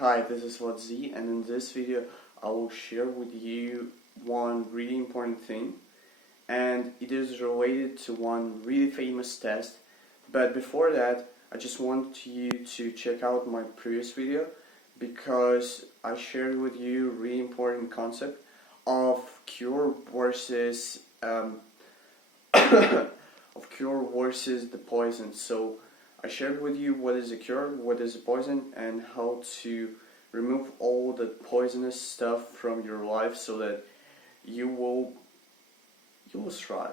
Hi, this is VladZ, and in this video I will share with you one really important thing, and it is related to one really famous test. But before that, I just want you to check out my previous video because I shared with you really important concept of cure versus of cure versus the poison. So I shared with you what is a cure, what is a poison, and how to remove all the poisonous stuff from your life so that you will thrive.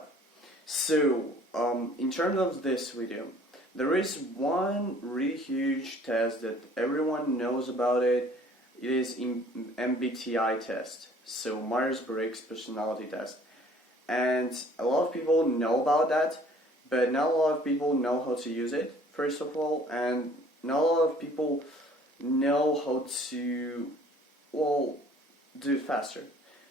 So in terms of this video, there is one really huge test that everyone knows about it. It is MBTI test, so Myers-Briggs personality test, and a lot of people know about that, but not a lot of people know how to use it, first of all, and not a lot of people know how to, do it faster.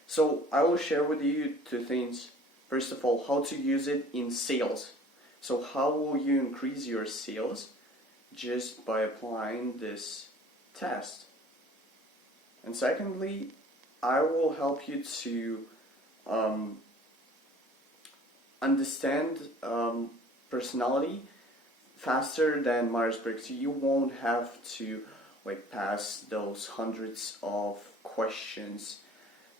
So I will share with you two things. First of all, how to use it in sales. So how will you increase your sales? Just by applying this test. And secondly, I will help you to understand personality faster than Myers-Briggs. You won't have to pass those hundreds of questions.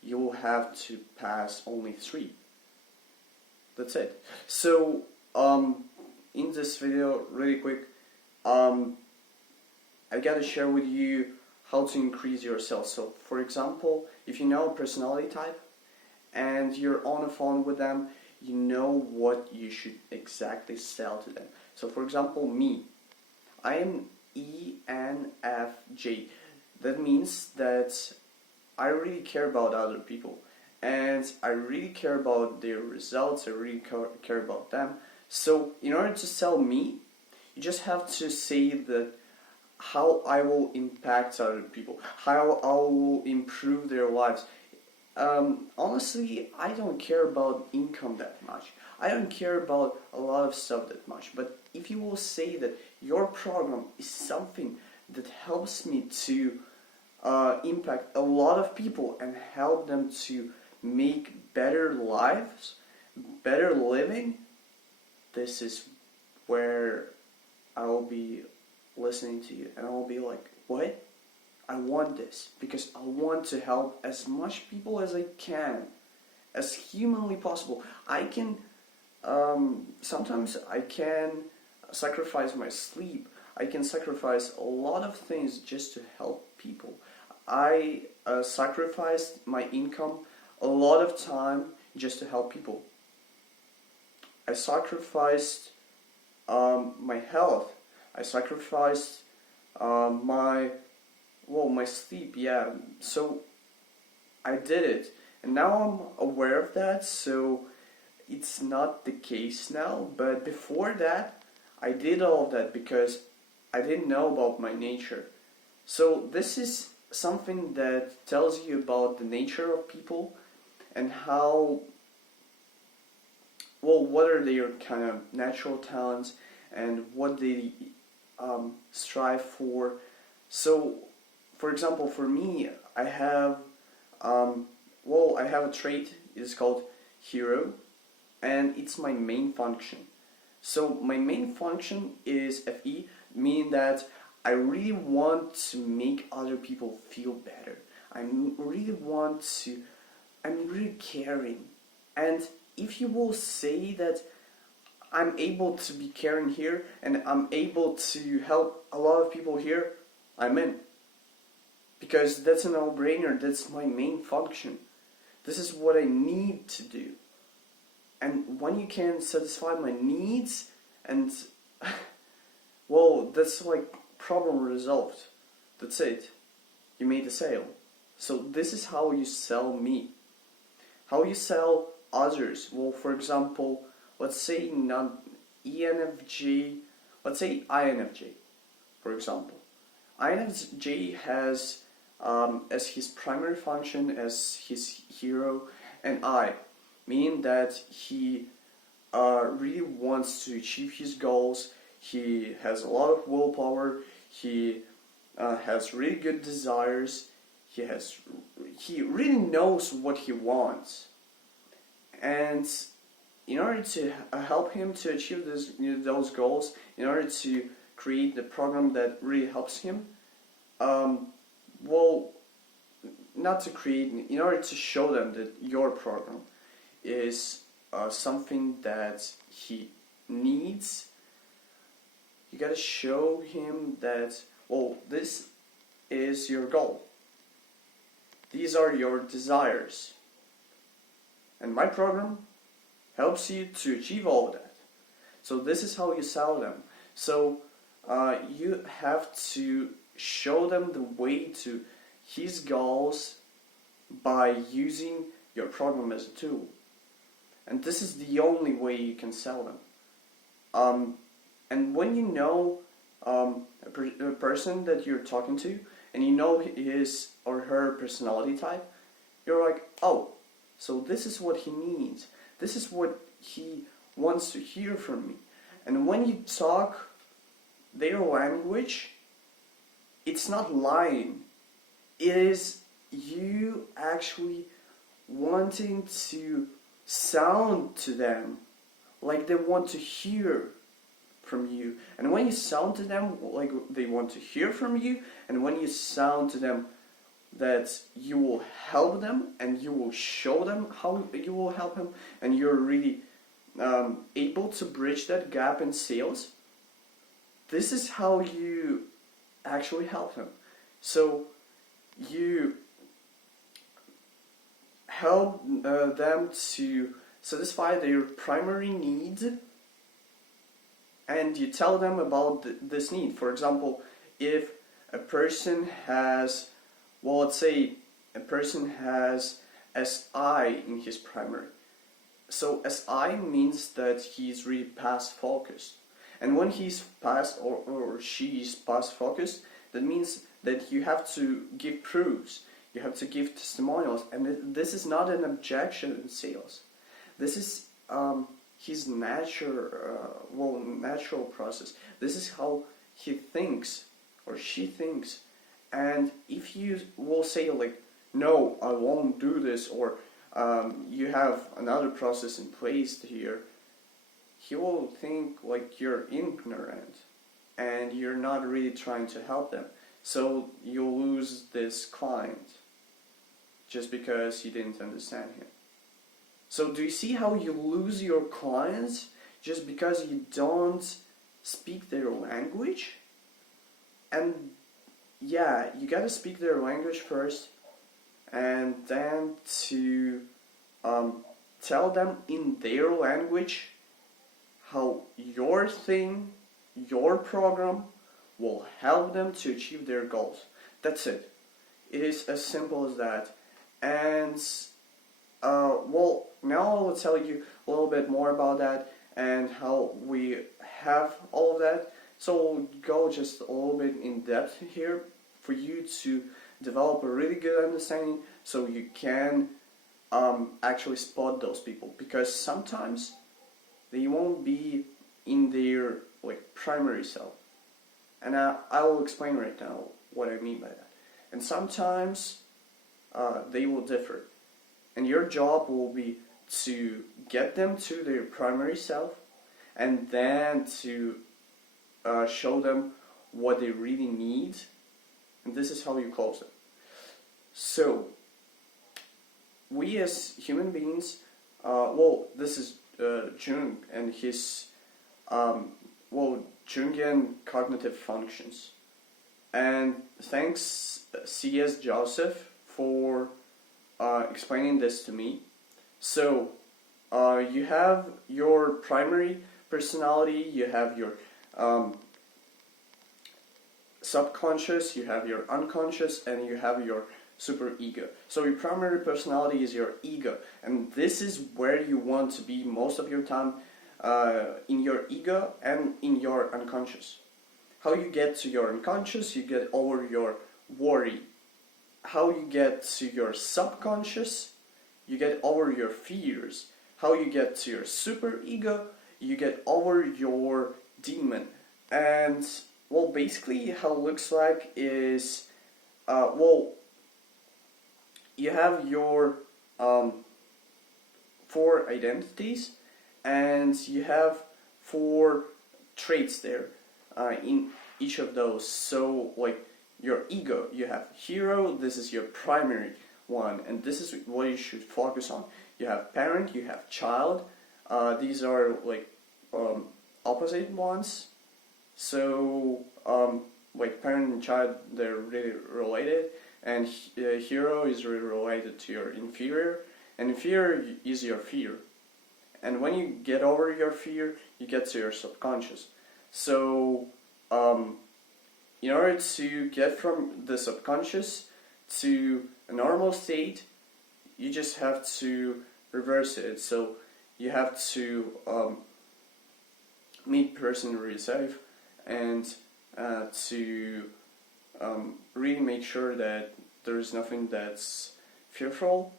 You will have to pass only 3. That's it. So in this video, really quick, I gotta share with you how to increase your sales. So for example, if you know a personality type and you're on the phone with them, you know what you should exactly sell to them. So for example, me, I am ENFJ. That means that I really care about other people, and I really care about their results. I really care about them. So in order to sell me, you just have to say that how I will impact other people, how I will improve their lives. Honestly, I don't care about income that much. I don't care about a lot of stuff that much. But if you will say that your program is something that helps me to impact a lot of people and help them to make better lives, better living, this is where I will be listening to you, and I will be like, what? I want this because I want to help as much people as I can, as humanly possible. I can, sometimes I can sacrifice my sleep. I can sacrifice a lot of things just to help people. I sacrificed my income a lot of time just to help people. I sacrificed my health. I sacrificed my sleep, yeah. So I did it, and now I'm aware of that. So it's not the case now, but before that, I did all of that because I didn't know about my nature. So this is something that tells you about the nature of people and how, what are their kind of natural talents and what they strive for. So for example, for me, I have a trait. It's called hero, and it's my main function. So my main function is FE, meaning that I really want to make other people feel better. I'm really caring. And if you will say that I'm able to be caring here and I'm able to help a lot of people here, I'm in. Because that's a no-brainer, that's my main function. This is what I need to do. And when you can satisfy my needs, and that's like problem resolved. That's it. You made a sale. So this is how you sell me. How you sell others. Well, for example, let's say not ENFJ, let's say INFJ, for example. INFJ has as his primary function, as his hero, and I, meaning that he really wants to achieve his goals. He has a lot of willpower. He has really good desires. He really knows what he wants, and in order to help him to achieve those goals, in order to create the program that really helps him, well, not to create, in order to show them that your program is something that he needs, you gotta show him that, well, this is your goal. These are your desires. And my program helps you to achieve all of that. So this is how you sell them. So you have to show them the way to his goals by using your program as a tool. And this is the only way you can sell them. And when you know a person that you're talking to, and you know his or her personality type, you're like, oh, so this is what he needs. This is what he wants to hear from me. And when you talk their language, it's not lying. It is you actually wanting to sound to them like they want to hear from you. And when you sound to them like they want to hear from you, and when you sound to them that you will help them and you will show them how you will help them, and you're really able to bridge that gap in sales, this is how you actually help them. So you help them to satisfy their primary needs, and you tell them about this need. For example, if a person has, well, let's say a person has SI in his primary. So SI means that he's really past focused. And when he's past or she's past focused, that means that you have to give proofs, you have to give testimonials, and this is not an objection in sales. This is his natural process. This is how he thinks or she thinks. And if you will say like, no, I won't do this, or you have another process in place here, he will think like you're ignorant and you're not really trying to help them. So you'll lose this client just because you didn't understand him. So do you see how you lose your clients just because you don't speak their language? And yeah, you gotta speak their language first, and then to tell them in their language how your thing, your program will help them to achieve their goals. That's it. It is as simple as that. And well, now I will tell you a little bit more about that and how we have all of that. So we'll go just a little bit in depth here for you to develop a really good understanding, so you can actually spot those people, because sometimes they won't be in their primary self, and I will explain right now what I mean by that. And sometimes they will differ, and your job will be to get them to their primary self, and then to show them what they really need, and this is how you close it. So we as human beings, well, this is Jung and his Jungian cognitive functions, and thanks C.S. Joseph for explaining this to me. So you have your primary personality, you have your subconscious, you have your unconscious, and you have your superego. So your primary personality is your ego, and this is where you want to be most of your time, in your ego and in your unconscious. How you get to your unconscious, you get over your worry. How you get to your subconscious, you get over your fears. How you get to your superego, you get over your demon. And well, basically how it looks like is, well, you have your 4 identities, and you have 4 traits there in each of those. So like your ego, you have hero, this is your primary one, and this is what you should focus on. You have parent, you have child, these are like opposite ones. So like parent and child, they're really related, and hero is really related to your inferior, and inferior is your fear. And when you get over your fear, you get to your subconscious. So in order to get from the subconscious to a normal state, you just have to reverse it. So you have to make person really safe, and to really make sure that there is nothing that's fearful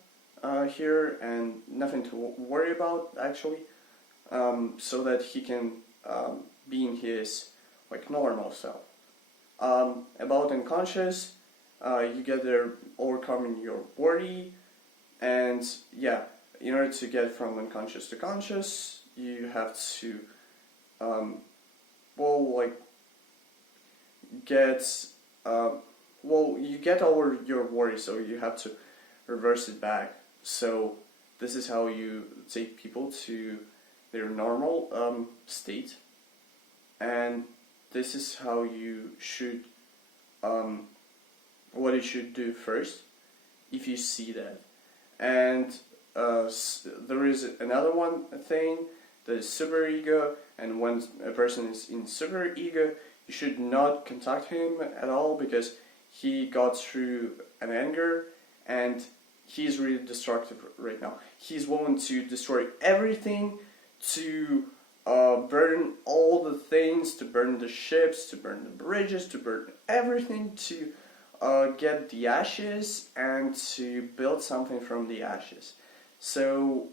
here, and nothing to worry about actually, so that he can be in his like normal self. About unconscious, you get there overcoming your worry, and yeah, in order to get from unconscious to conscious, you have to well, like get well, you get over your worry, so you have to reverse it back. So this is how you take people to their normal state, and this is how you should what you should do first if you see that. And there is another one thing, the superego, and when a person is in superego, you should not contact him at all, because he got through an anger and he's really destructive right now. He's willing to destroy everything, to burn all the things, to burn the ships, to burn the bridges, to burn everything, to get the ashes and to build something from the ashes. So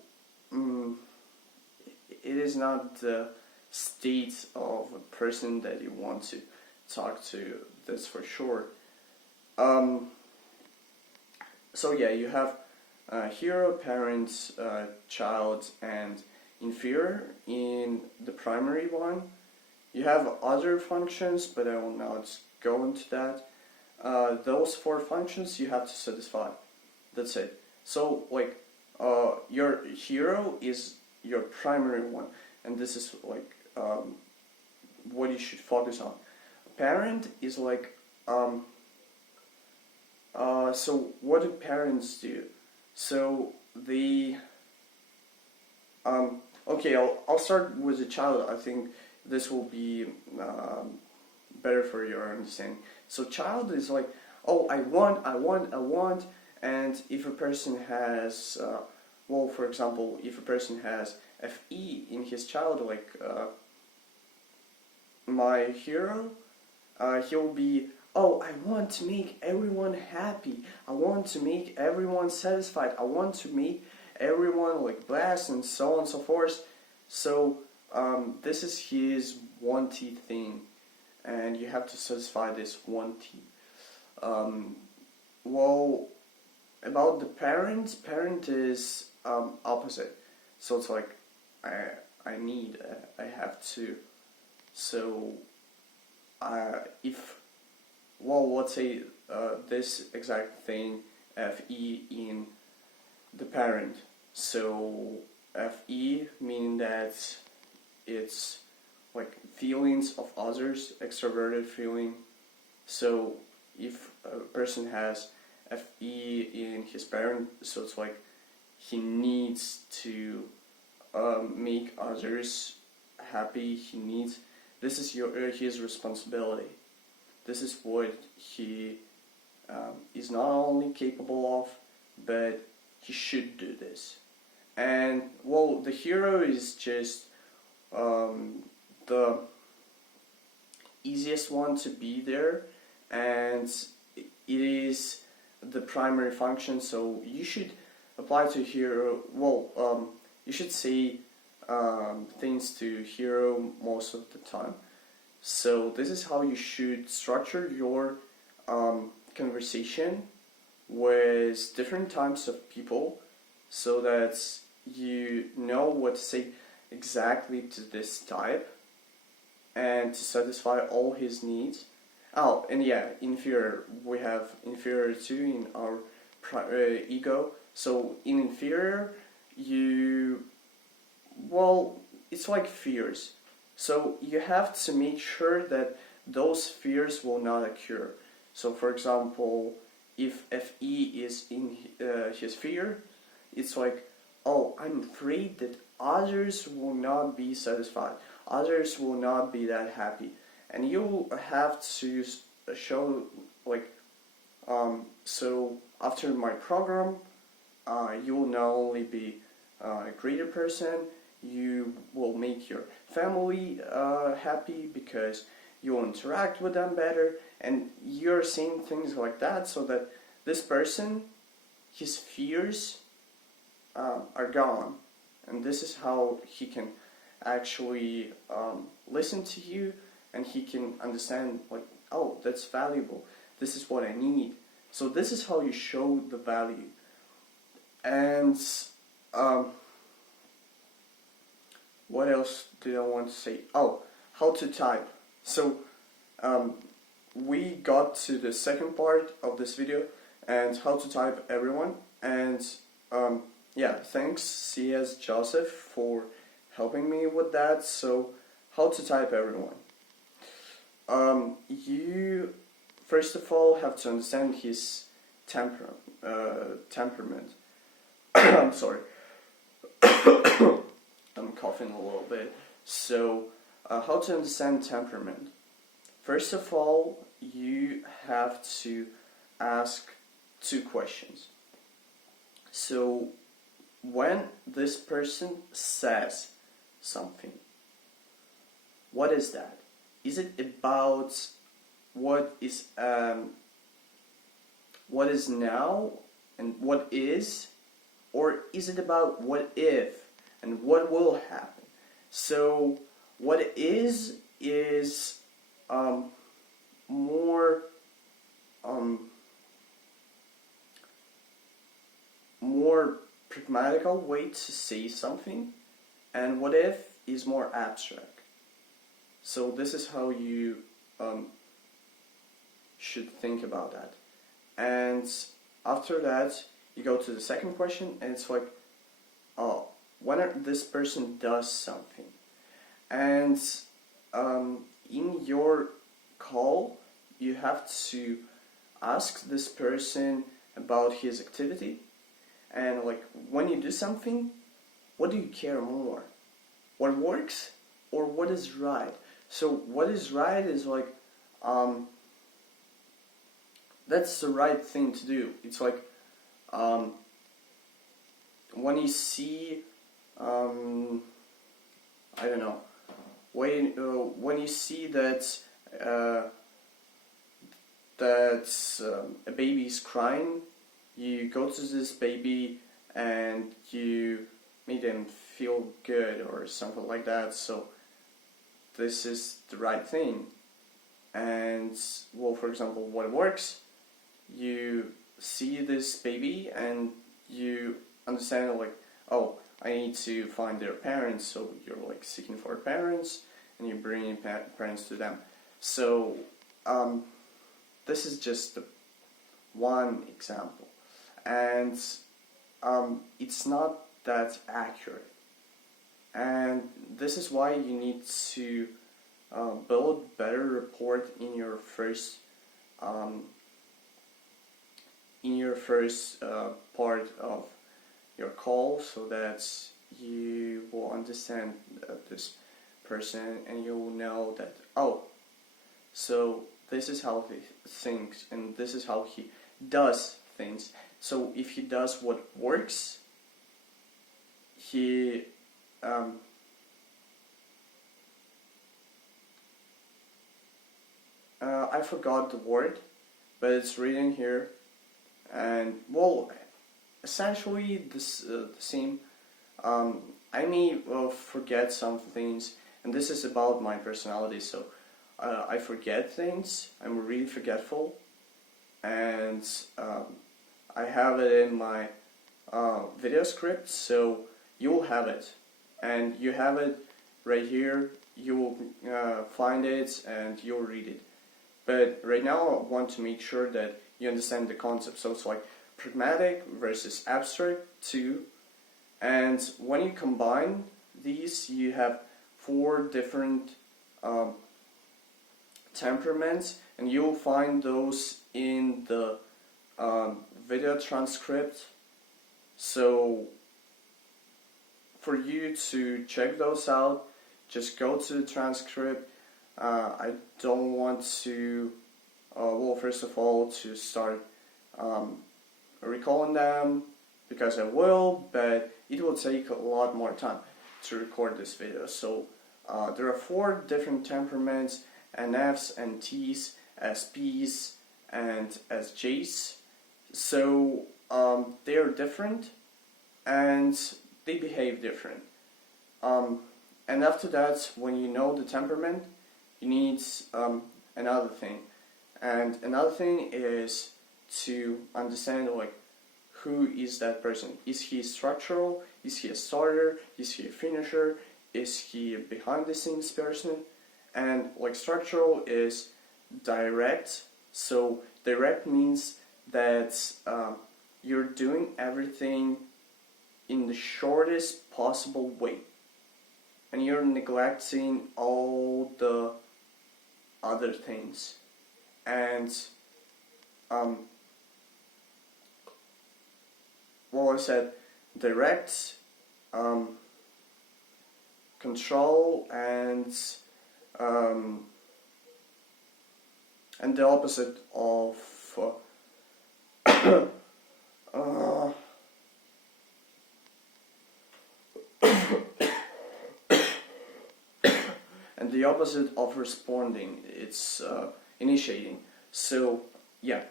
it is not the state of a person that you want to talk to, that's for sure. So yeah, you have hero, parent, child, and inferior in the primary one. You have other functions, but I will not go into that. Those 4 functions you have to satisfy. That's it. So like your hero is your primary one, and this is like what you should focus on. Parent is like so what do parents do? So they okay, I'll start with the child. I think this will be better for your understanding. So child is like, oh, I want, and if a person has, well, for example, if a person has FE in his child, like my hero, he'll be, oh, I want to make everyone happy, I want to make everyone satisfied, I want to make everyone like blessed, and so on and so forth. So this is his wanty thing, and you have to satisfy this wanty. Well, about the parent is opposite. So it's like I need, I have to. So if, well, let's say this exact thing, FE in the parent. So FE meaning that it's like feelings of others, extroverted feeling. So if a person has FE in his parent, so it's like he needs to make others happy. He needs, this is his responsibility. This is what he is not only capable of, but he should do this. And well, the hero is just the easiest one to be there, and it is the primary function. So you should apply to hero. Well, you should say things to hero most of the time. So this is how you should structure your conversation with different types of people, so that you know what to say exactly to this type and to satisfy all his needs. Oh, and yeah, inferior. We have inferior too in our ego. So in inferior, well, it's like fears. So you have to make sure that those fears will not occur. So for example, if FE is in his fear, it's like, oh, I'm afraid that others will not be satisfied, others will not be that happy, and you have to show like, so after my program, you will not only be a greater person, you will make your family happy because you will interact with them better, and you're saying things like that so that this person, his fears are gone, and this is how he can actually listen to you, and he can understand like, oh, that's valuable, this is what I need. So this is how you show the value. And what else did I want to say? Oh, how to type. So we got to the second part of this video, and how to type everyone. And yeah, thanks CS Joseph for helping me with that. So how to type everyone. You first of all have to understand his temperament. I'm sorry. I'm coughing a little bit. So, how to understand temperament? First of all, you have to ask two questions. So, when this person says something, what is that? Is it about what is now and what is, or is it about what if and what will happen? So what is more pragmatical way to say something, and what if is more abstract. So this is how you should think about that. And after that, you go to the second question, and it's like, oh, when this person does something, and in your call, you have to ask this person about his activity, and like, when you do something, what do you care more? What works or what is right? So what is right is like, that's the right thing to do. It's like, when you see, I don't know, when you see that a baby is crying, you go to this baby and you make them feel good or something like that. So this is the right thing. And well, for example, what works, you see this baby and you understand like, oh, I need to find their parents, so you're like seeking for parents and you're bringing parents to them. So this is just one example, and it's not that accurate, and this is why you need to build better rapport in your first part of your call, so that you will understand this person and you will know that, oh, so this is how he thinks and this is how he does things. So if he does what works, he I forgot the word, but it's written here, and well, essentially this the same. I may forget some things, and this is about my personality, so I forget things. I'm really forgetful, and I have it in my video script, so you'll have it, and you have it right here. You will find it and you'll read it. But right now I want to make sure that you understand the concept. So it's like pragmatic versus abstract too, and when you combine these, you have 4 different temperaments, and you'll find those in the video transcript. So for you to check those out, just go to the transcript. I don't want to, well, first of all, to start recalling them, because I will, but it will take a lot more time to record this video. So there are 4 different temperaments: NFs, NTs, SPs, and SJs. So they are different and they behave different. And after that, when you know the temperament, you need another thing. And another thing is to understand, like, who is that person? Is he structural? Is he a starter? Is he a finisher? Is he a behind the scenes person? And like, structural is direct. So direct means that you're doing everything in the shortest possible way, and you're neglecting all the other things. And well, I said direct, control, and the opposite of and the opposite of responding, it's initiating. So yeah,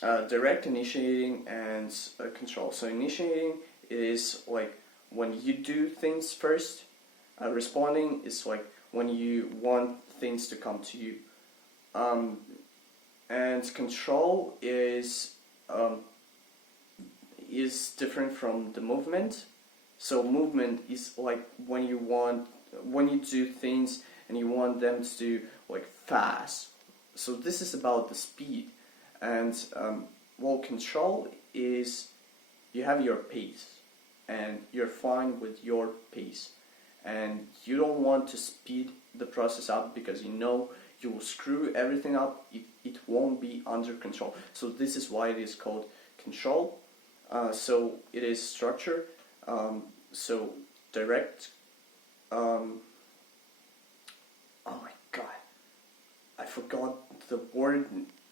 direct, initiating, and control. So initiating is like when you do things first. Responding is like when you want things to come to you. And control is different from the movement. So movement is like when you do things and you want them to do like fast. So this is about the speed. And well, control is you have your pace and you're fine with your pace, and you don't want to speed the process up because you know you will screw everything up. It won't be under control. So this is why it is called control. So it is structure. So direct. Oh my god, I forgot the word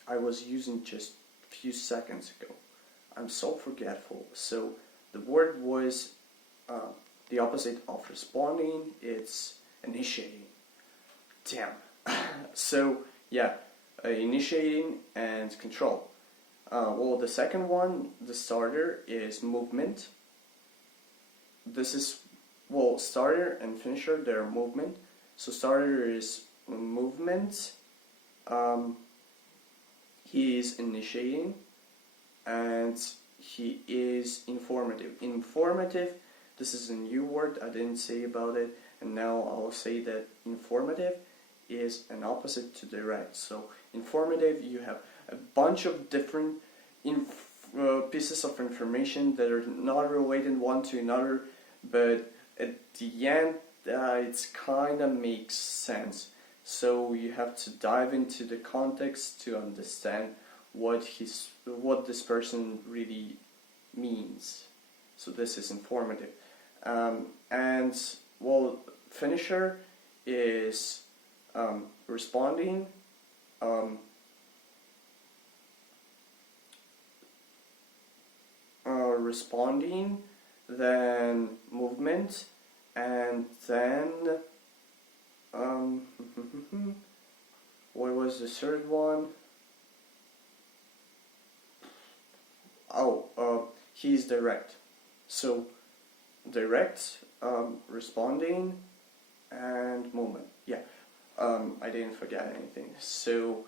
I was using just a few seconds ago. I'm so forgetful. So the word was the opposite of responding. It's initiating. Damn. So yeah, initiating and control. Well, the second one, the starter, is movement. This is, well, starter and finisher, they're movement. So starter is movement. He is initiating, and he is informative. Informative, this is a new word, I didn't say about it, and now I'll say that informative is an opposite to direct. So informative, you have a bunch of different pieces of information that are not related one to another, but at the end it's kind of makes sense. So you have to dive into the context to understand what this person really means. So this is informative. And well, finisher is responding. Responding, then movement, and then what was the third one? Oh, he's direct. So direct, responding, and movement. Yeah. I didn't forget anything. So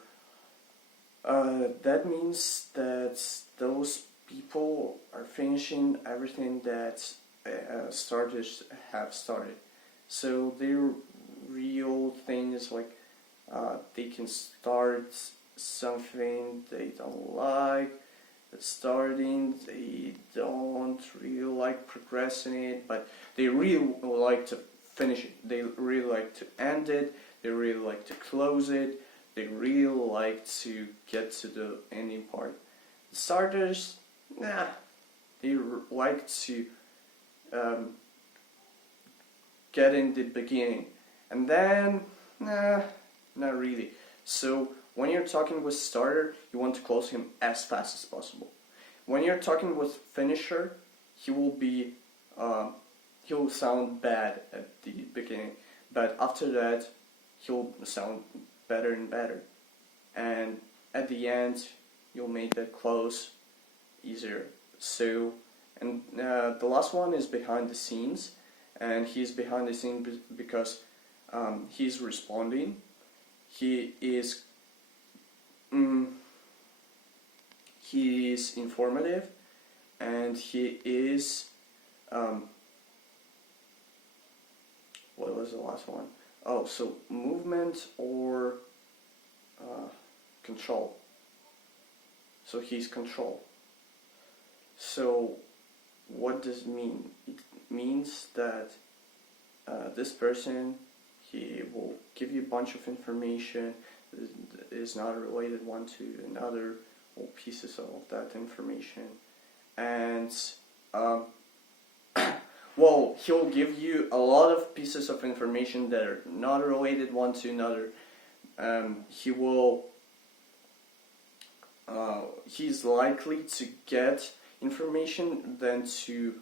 that means that those people are finishing everything that starters have started. So their real thing is like they can start something they don't like, but starting they don't really like progressing it, but they really like to finish it. They really like to end it. They really like to close it. They really like to get to the ending part. The starters, nah, they like to get in the beginning, and then, nah, not really. So when you're talking with starter, you want to close him as fast as possible. When you're talking with finisher, he will be he'll sound bad at the beginning, but after that he'll sound better and better, and at the end you'll make that close easier. So, and the last one is behind the scenes, and he's behind the scenes because he's responding. He is informative, and he is what was the last one? Oh, so movement or control. So he's control. So what does it mean? It means that this person, he will give you a bunch of information that is not related one to another, or pieces of that information, and well, he'll give you a lot of pieces of information that are not related one to another. He will he's likely to get information than to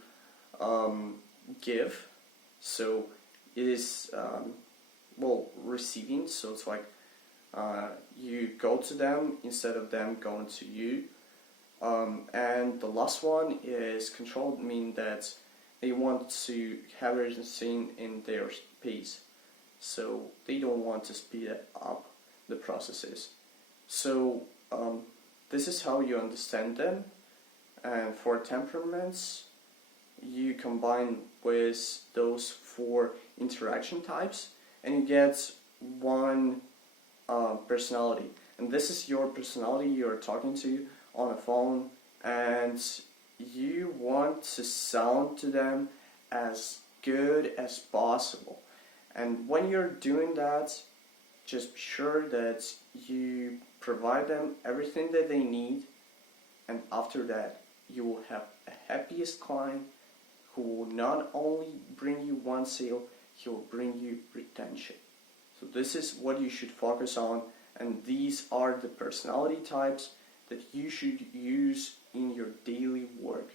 give. So it is well, receiving. So it's like you go to them instead of them going to you. And the last one is control, meaning that they want to have everything in their pace. So they don't want to speed up the processes. So this is how you understand them. And for temperaments, you combine with those 4 interaction types, and you get one personality. And this is your personality you're talking to on a phone, and you want to sound to them as good as possible. And when you're doing that, just be sure that you provide them everything that they need, and after that you will have a happiest client who will not only bring you one sale, he will bring you retention. So this is what you should focus on, and these are the personality types that you should use in your daily work.